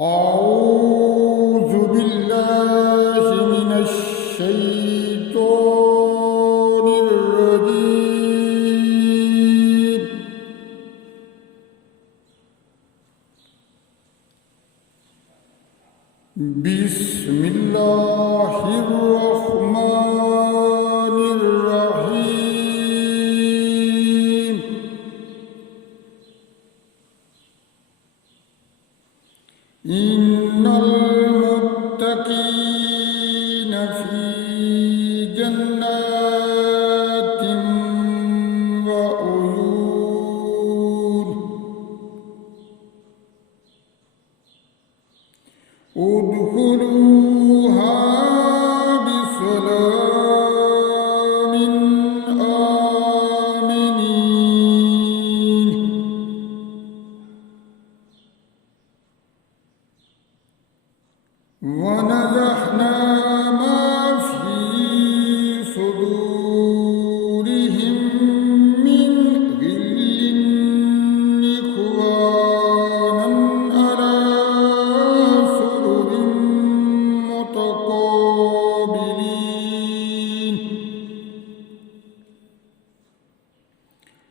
أعوذ بالله من الشيطان الرجيم. بسم الله الرحمن الرحيم. إن المتقين في جنات وعيون ادخلوها بسلام آمنين. ونزعنا ما في صدورهم من غل إخوانا على سرر متقابلين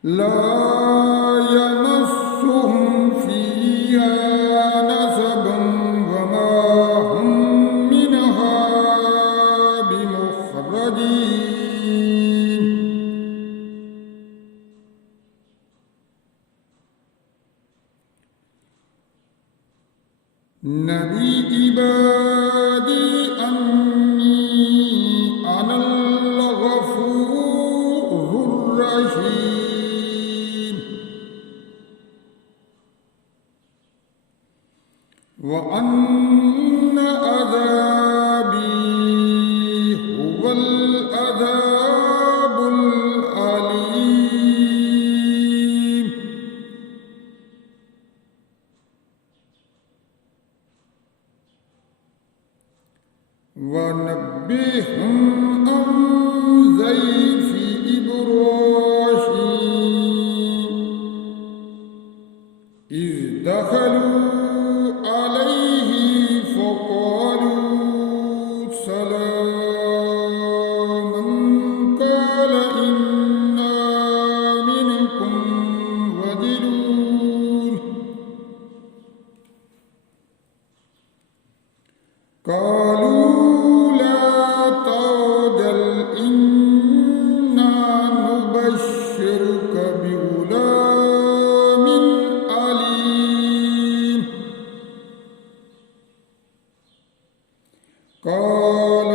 لا يمسهم فيها نصب وما هم منها بمخرجين. نبي عبادي أني أنا الغفور الرحيم وأن عذابي هو العذاب الأليم. ونبئهم عن ضيف إبراهيم إذ دخلوا عليه فقالوا سلاما قال إنا منكم وجلون. قالوا لا تعجل إنا نبشرك بغلام عليم. قال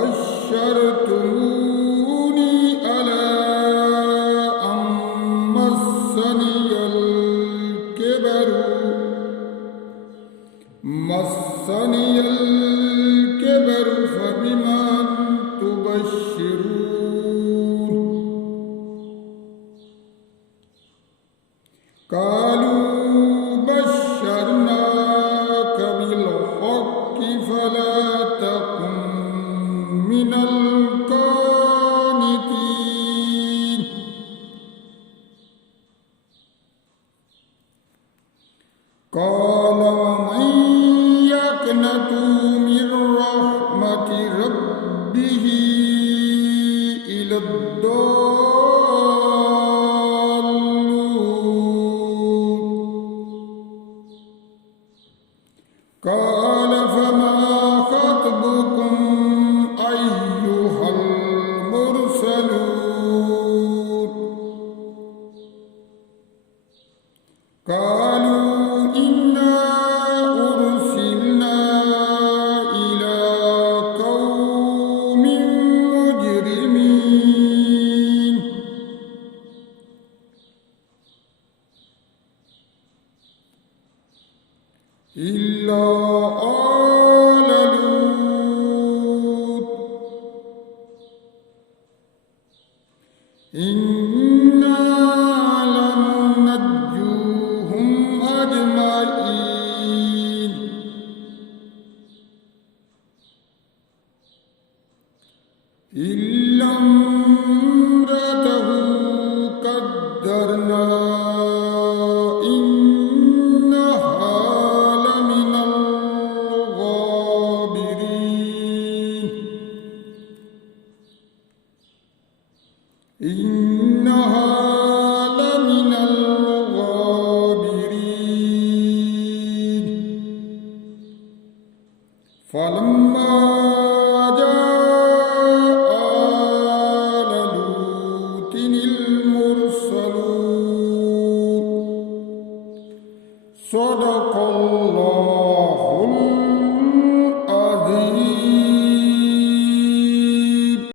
أبشرتموني على أن مسني الكبر فبما تبشرون. قالوا بشرناك بالحق فلا تكن من القانتين. قال ومن يقنط من رحمة ربه إلا الضالون. قال فما خطبكم أيها المرسلون. قالوا إنا أرسلنا إلى قوم مجرمين. إلا آل لوط إنا لمنجوهم أجمعين إلا امرأته قدرنا إنها لمن إنها لمن الغابرين فلما جاء آل لوط المرسلون صدق